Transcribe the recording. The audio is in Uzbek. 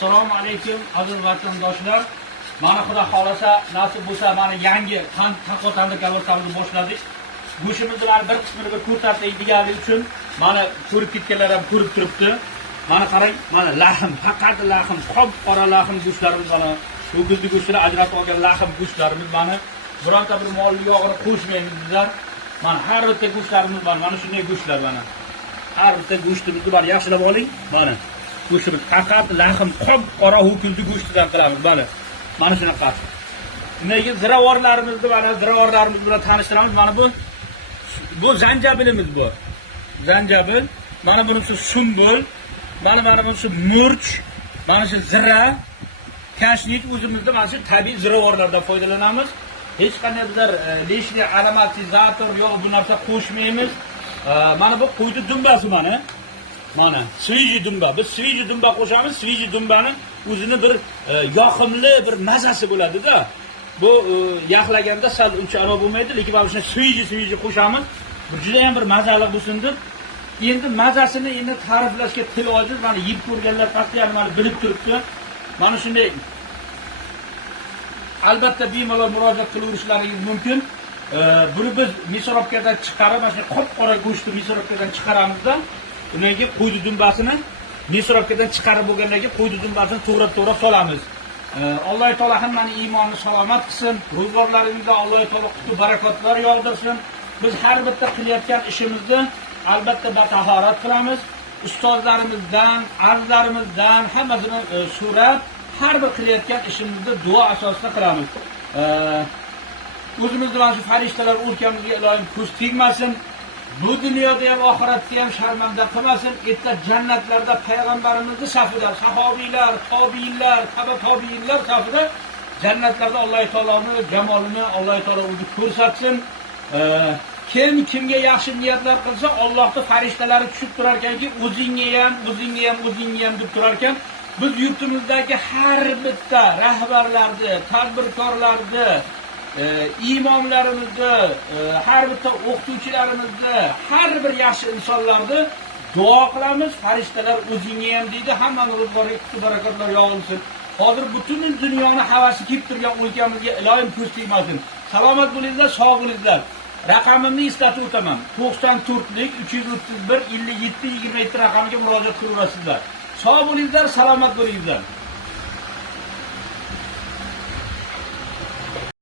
Assalomu alaykum aziz vatandoshlar. Mana xudo xolasa nasib bo'lsa mana yangi taqotanli kavartamizni boshladik. Go'shtimizlar bir qismini bir ko'rsatadiganlik uchun mana ko'rib ketganlar ham ko'rib turibdi. Mana qarang, mana lahm, faqat lahm, qop-qora lahm go'shtlarimiz mana o'g'izli go'shtlar ajratib olgan lahm go'shtlarimiz mana bironta bir mol yog'ini qo'shmaymiz bizlar. Mana har bitta go'shtlarimiz bor. Mana shunday go'shtlar mana. Har bitta go'shtimizni bor, yaxshilab oling. Mana go'shtimiz faqat lahm, qop-qora ho'kizli go'shtidan qilamiz mana. Mana shunaqa. Nega ziravorlarimizni mana ziravorlarimiz bilan tanishtiramiz. Mana bu zanjabilimiz bu. Zanjabil. Mana bunisi sumbul. Mana bunisi murch. Mana shu zira. Kashnik o'zimizda mana shu tabiiy ziravorlardan foydalanamiz. Hech qanday bizlar lishli aromatizator yo'q bu narsa qo'shmaymiz. Mana bu qo'ydi dumbasi mana. Mana sviji dumba. Biz sviji dumba qo'shamiz. Sviji dumbani o'zini bir yoqimli bir mazasi bo'ladi-da. Bu yaxlaganda sal uncha aro bo'lmaydi, lekin mana shuni sviji qo'shamiz. Bu juda ham bir mazali bo'lsin deb. Endi mazasini endi ta'riflashga til ojiz. Mana yeb ko'rganlar qat'iyan mana bilib turibdi. Mana shunday albatta bemalol murojaat qilaverishlaringiz mumkin. Buni biz misorobkadan chiqarib, mana shu qop-qora go'shtni misorobkadan chiqaramizda, undan keyin qo'ydi dumbasini misorobkadan chiqarib bo'lgandan keyin qo'ydi dumbasini to'g'rab solamiz. Alloh taolo hammani iymonni salomat qilsin, ro'zg'orlaringizda Alloh taolo qutli barakotlar yog'dirsin. Biz har bitta qilayotgan ishimizni albatta batahorat qilamiz. Ustozlarimizdan, arzlarimizdan hammasini so'rab, har bir qilayotgan ishimizni duo asosida qilamiz. O'zimizni mana shu farishtalar o'lkamizga iloyim ko'z tegmasin. Bu dunyoda ham oxiratda ham sharmanda qilmasin. Erta jannatlarda payg'ambarimizning safida, sahobiylar, tobiinlar, tobiinlar safida jannatlarda Alloh taoloning jamolini Alloh taolo o'zi ko'rsatsin. Kimga yaxshi niyatlar qilsa, Allohning farishtalari tushib turar ekanki, o'zingga ham deb turar ekan. Biz yurtimizdagi har bitta rahbarlarni, tadbirkorlarni, imomlarimizni, har bitta o'qituvchilarimizni, har bir yaxshi insonlarni duo qilamiz. Farishtalar o'zingga ham deydi, hammani ro'zg'origa qutli barakotlar yog'ilsin. Hozir butun dunyoni havasi kelib turgan o'lkamizga iloyim ko'z tegmasin. Salomat bo'linglar, sog' bo'linglar. Raqamimni eslatib o'taman. 94lik 331 57 27 raqamiga murojaat qilaverasizlar. Sog' bo'linglar, salomat bo'linglar.